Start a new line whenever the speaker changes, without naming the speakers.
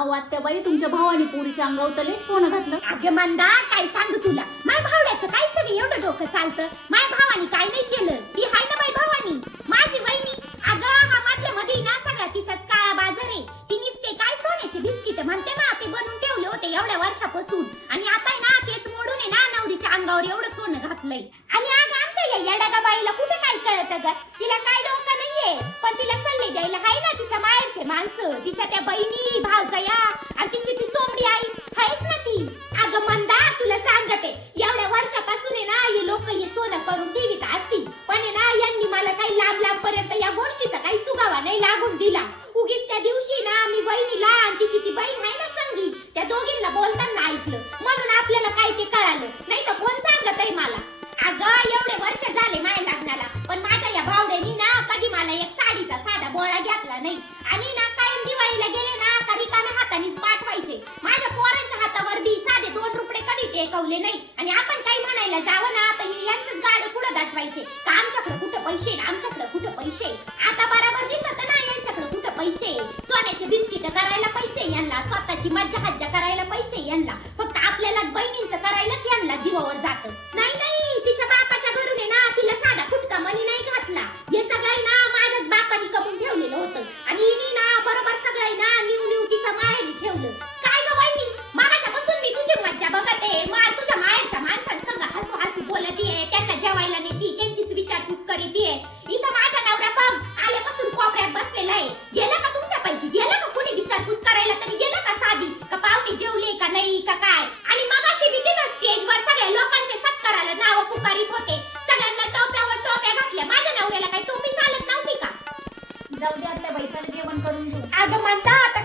अहो आत्याबाई तुमच्या भावाने पोरीच्या अंगावर सोनं घातलं.
अगं मंदा काय सांग तुला? माय भावड्याचं काय सगळं एवढं डोकं चालतं? माय भावानी काय नाही केलं? ती हाय ना माय भावानी? माझी वहिनी? अगं हा मधल्या मध्ये ना सगळा तिचाच काळा बाजार आहे. ती निसते काय सोन्याचे बिस्किट? म्हणते ना ते बनवून ठेवले होते एवढ्या वर्षापासून. आणि आता आहे ना तेच मोडून आहे ना नवरीच्या अंगावर एवढं सोनं घातलंय. आणि आज आमच्या या येडागा बाईला कुठे काय कळत ग? तिला काय डोकं नाहीये. पण तिला सल्ले द्यायला हाय ना तिच्या माहेरचे माणसं. तिच्या त्या बहिणी उगीच त्या दिवशी ना मी बहिणीला आणि तिची ती बहीण आहे ना संगी त्या दोघींना बोलताना ऐकलं. म्हणून आपल्याला काय ते कळालं. नाही तर कोण सांगत आहे मला? अगं एवढे वर्ष झाले माय लग्नाला पण माझ्या या भावड्यानी ना कधी मला एक साडीचा साधा बोळा घेतला नाही. आणि ना कायम दिवाळीला गेले ना का रिकाम्या हातानेच पाठवायचे. माझ्या पोरांच्या हातावर बी साधे दोन रुपये कधी टेकवले नाही. आणि आपण काही म्हणायला जावं ना तर हे यांचंच गाडं पुढे दाटवायचे. का आमच्याकडे कुठं पैसे? आमच्याकडे कुठं पैसे? पैसे. सोन्याचे बिस्किट करायला पैसे यांना स्वतःची मज्जा हज्जा करायला पैसे यांना. नाही का काय? आणि मग अशी मी तिथं स्टेजवर सगळ्या लोकांचे सत्कार आले नाव पुकारी होते. सगळ्यांना टोप्यावर टोप्या घातल्या. माझ्या नवऱ्याला काही टोपी चालत नव्हती का? जाऊ दे आपल्या बाईचं जेवण करून घेऊ. अगं म्हणतात